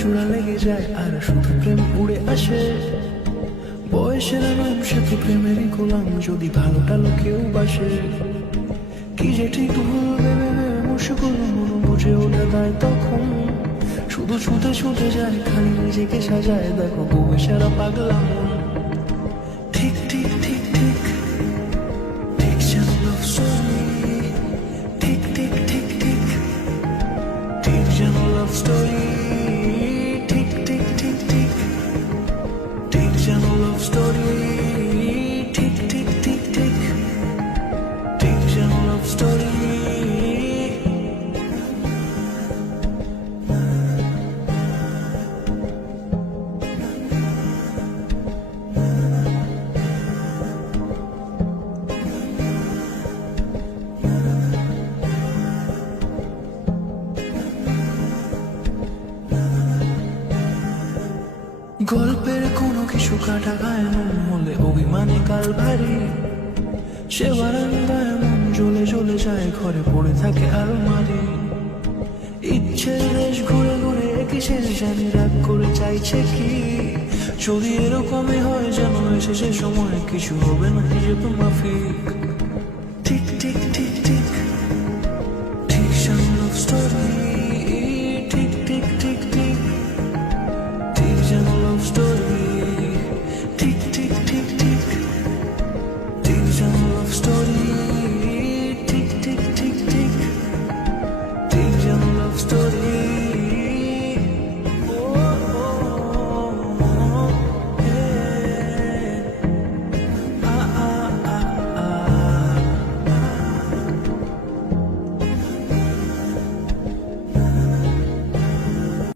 জোড়া লেগে যায় আর শুধু প্রেম উড়ে আসে। বয়সের নাম সে তো প্রেমেরই গোলাম, যদি ভালোটা লোকেও বাসে। কি যে ঠিক ভুল ভেবে মুশকুল মন বুঝে ওঠে দেয় তখন, শুধু ছুটে ছুটে যায় খালি নিজেকে সাজায়, দেখো বউয়ে সারা পাগলা মন। ঠিক ঠিক ঠিক ঠিক ঠিক যেন লাভ স্টোরি, ঠিক ঠিক ঠিক ঠিক ঠিক যেন লাভ স্টোরি, ঠিক ঠিক ঠিক ঠিক ঠিক যেন লাভ স্টোরি, ঠিক ঠিক ঠিক ঠিক ঠিক যেন লাভ স্টোরি। গল্পের কোনো কিছু কাটা গায়ে মন হলে অভিমানে কাল ভারী, সে বারান্দায় মন জ্বলে জ্বলে যায়, ঘরে পড়ে থাকে আলমারি। ইচ্ছের দেশ ঘুরে ঘুরে কিসের জানি রাগ করে চাইছে কি, যদি এরকমই হয় যেন এসে সে সময় কিছু হবে না হিসেবে মাফিক।